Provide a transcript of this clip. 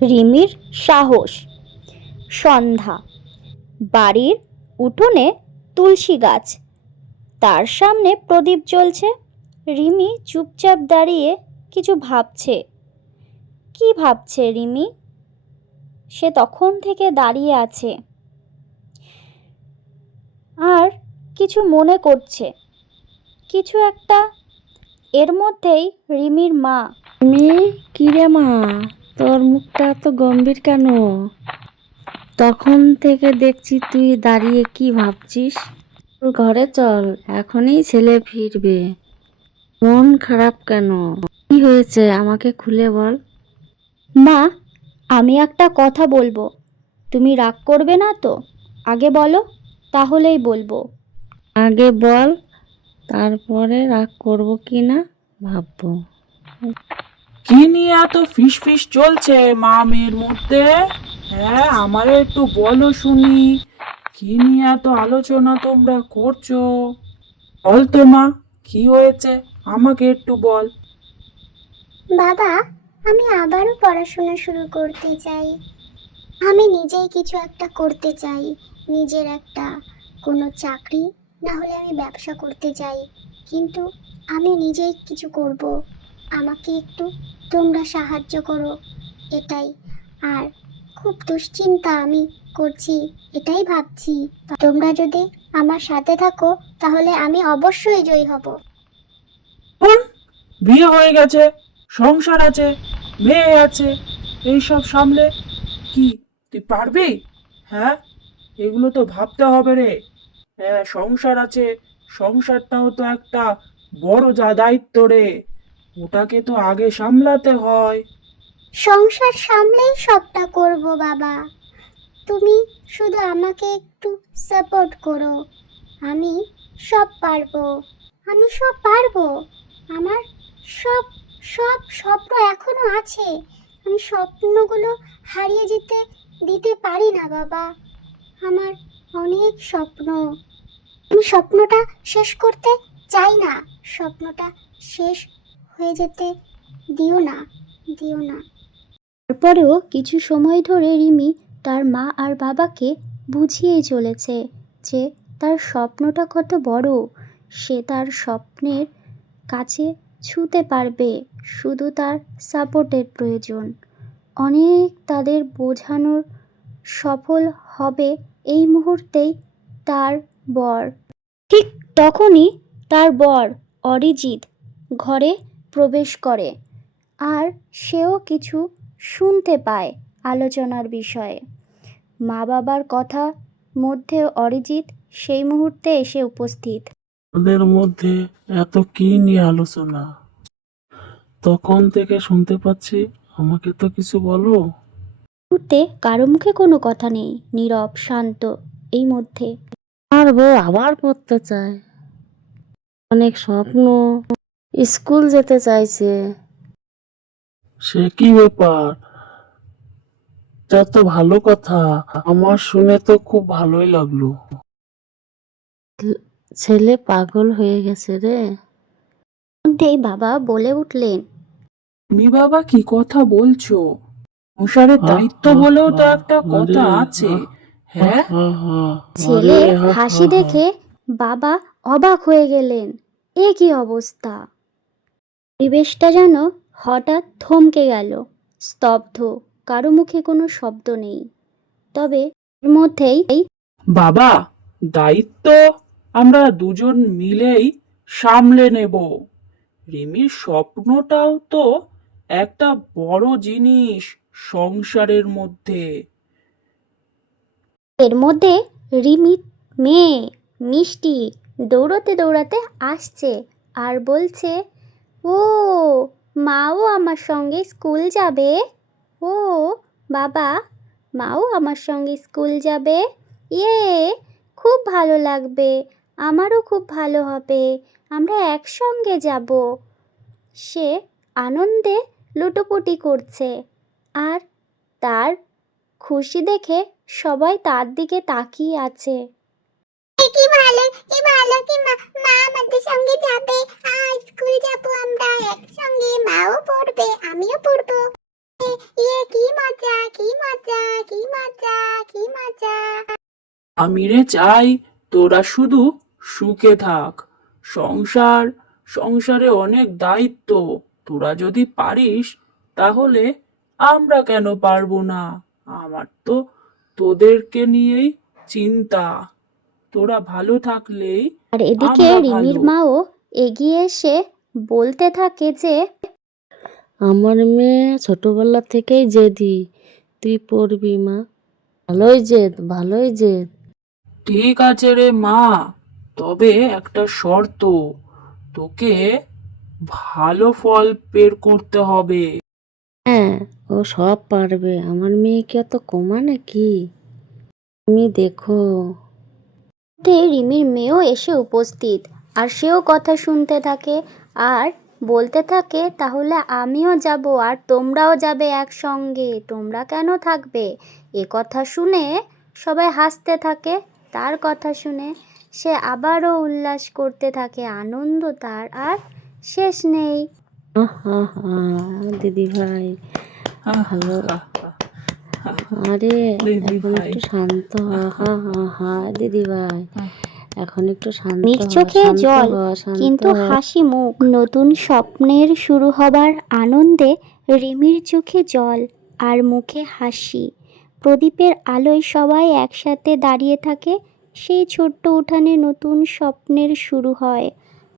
রিমির সাহস। সন্ধ্যা, বাড়ির উঠোনে তুলসী গাছ, তার সামনে প্রদীপ জ্বলছে। রিমি চুপচাপ দাঁড়িয়ে কিছু ভাবছে। কি ভাবছে রিমি? সে তখন থেকে দাঁড়িয়ে আছে আর কিছু মনে করছে, কিছু একটা। এর মধ্যেই রিমির মা। মেয়ে, কি রে মা, তোর মুখটা এত গম্ভীর কেন? তখন থেকে দেখছি তুই দাঁড়িয়ে কি ভাবছিস। ঘরে চল, এখনই ছেলে ফিরবে। মন খারাপ কেন? কি হয়েছে আমাকে খুলে বল। মা, আমি একটা কথা বলবো, তুমি রাগ করবে না তো? আগে বলো, তাহলেই বলবো। আগে বল, তারপরে রাগ করবো কি না ভাববো। কি নিয়ে এত ফিস ফিস চলছে মা মেয়ের মধ্যে? হ্যাঁ, আমারে একটু বলো শুনি। কি নিয়ে এত আলোচনা তোমরা করছো? বল তো মা, কি হয়েছে আমাকে একটু বল। বাবা, আমি আবারও পড়াশোনা শুরু করতে চাই। আমি নিজেই কিছু একটা করতে চাই, নিজের একটা কোনো চাকরি, না হলে আমি ব্যবসা করতে চাই। কিন্তু আমি নিজেই কিছু করব, আমাকে একটু তোমরা সাহায্য করো, এটাই। আর খুব দুশ্চিন্তা আমি করছি, এটাই ভাবছি। তোমরা যদি আমার সাথে থাকো তাহলে আমি অবশ্যই জয়ী হব। হুম, বিয়ে হয়ে গেছে, সংসার আছে, মেয়ে আছে, এইসব সামলে কি তুই পারবি? হ্যাঁ, এগুলো তো ভাবতে হবে রে। হ্যাঁ, সংসার আছে, সংসারটাও তো একটা বড় দায়িত্ব রে। ওটাকে তো আগে সামলাতে হয়। সংসার সামলেই সবটা করব বাবা, তুমি শুধু আমাকে একটু সাপোর্ট করো। আমি সব পারবো, আমি সব পারবো। আমার সব সব স্বপ্ন এখনো আছে, আমি স্বপ্নগুলো হারিয়ে দিতে পারি না বাবা। আমার অনেক স্বপ্ন, আমি স্বপ্নটা শেষ করতে চাই না। স্বপ্নটা শেষ হয়ে যেতে দিও না, দিও না। তারপরেও কিছু সময় ধরে রিমি তার মা আর বাবাকে বুঝিয়েই চলেছে যে তার স্বপ্নটা কত বড়। সে তার স্বপ্নের কাছে ছুঁতে পারবে, শুধু তার সাপোর্টের প্রয়োজন। অনেক তাদের বোঝানোর সফল হবে এই মুহূর্তেই তার বর। ঠিক তখনই তার বর অরিজিৎ ঘরে প্রবেশ করে আর সেও কিছু শুনতে পায় আলোচনার বিষয়ে। মা বাবার কথা মধ্যে অরিজিৎ সেই মুহূর্তে এসে উপস্থিত। ওদের মধ্যে এত কি নিয়ে আলোচনা? তখন থেকে শুনতে পাচ্ছি, আমাকে তো কিছু বলো। মুহূর্তে কারো মুখে কোনো কথা নেই, নীরব শান্ত। এই মধ্যে আর বউ আবার পড়তে চায়, অনেক স্বপ্ন, স্কুল যেতে চাইছে। সে কি ব্যাপার? এটা তো ভালো কথা, আমার শুনে তো খুব ভালোই লাগলো। ছেলে পাগল হয়ে গেছে রে। মধ্যেই বাবা বলে উঠলেন, তুমি বাবা কি কথা বলছো? সংসারের দায়িত্ব বলেও তো একটা কথা আছে। হ্যাঁ, ছেলের হাসি দেখে বাবা অবাক হয়ে গেলেন। এ কি অবস্থা! পরিবেশটা যেন হঠাৎ থমকে গেল, স্তব্ধ। কারো মুখে কোনো শব্দ নেই। তবে এর মধ্যেই বাবা, দায়িত্ব আমরা দুজন মিলেই সামলে নেব। রিমির স্বপ্নটাও তো একটা বড় জিনিস সংসারের মধ্যে। এর মধ্যে রিমির মেয়ে মিষ্টি দৌড়াতে দৌড়াতে আসছে আর বলছে, ও মাও আমার সঙ্গে স্কুল যাবে। ও বাবা, মাও আমার সঙ্গে স্কুল যাবে। ইয়ে, খুব ভালো লাগবে, আমারও খুব ভালো হবে, আমরা একসঙ্গে যাব। সে আনন্দে লুটোপুটি করছে আর তার খুশি দেখে সবাই তার দিকে তাকিয়ে আছে। কি ভালো, কি ভালো, কি মা মা আমাদের সঙ্গে যাবে। স্কুল যাব আমরা একসঙ্গে, মাও পড়বে আমিও পড়বো। কি মজা! মজা কি মজা কি মজা কি মজা। আমি রে চাই তোরা শুধু সুখে থাক। সংসারে অনেক দায়িত্ব। তোরা যদি পারিস তাহলে আমরা কেন পারবো না? আমার তো তোদেরকে নিয়েই চিন্তা। তোরা ভালো থাকলেই আর এদিকে আমরা রিমির ভালো। মাও এগিয়ে এসে বলতে থাকে যে আমার মেয়ে ছোটবেলা থেকেই জেদি, তুই পড়বি মা, ভালোই জেদ ভালোই জেদ। ঠিক আছে রে মা, তবে একটা শর্ত, তোকে ভালো ফল বের করতে হবে। হ্যাঁ, ও সব পারবে, আমার মেয়েকে এত কমা নাকি, তুমি দেখো। রিমির মেয়েও এসে উপস্থিত, আর সেও কথা শুনতে থাকে আর বলতে থাকে তাহলে আমিও যাব আর তোমরাও যাবে একসঙ্গে, তোমরা কেন থাকবে? এ কথা শুনে সবাই হাসতে থাকে। তার কথা শুনে সে আবারও উল্লাস করতে থাকে, আনন্দ তার আর শেষ নেই। আহা হা, দিদি ভাই ভালো। আরে দিদি এখন ভাই। একটু শান্ত হ, হা হা হা দিদি ভাই, এখন একটু শান্ত রিমির হ, চোখে শান্ত জল, হ, শান্ত কিন্তু হ। হাসি মুখ। নতুন স্বপ্নের শুরু হবার আনন্দে রিমির চোখে জল আর মুখে হাসি। প্রদীপের আলোয় সবাই একসাথে দাঁড়িয়ে থাকে। সেই ছোট্ট উঠানে নতুন স্বপ্নের শুরু হয়।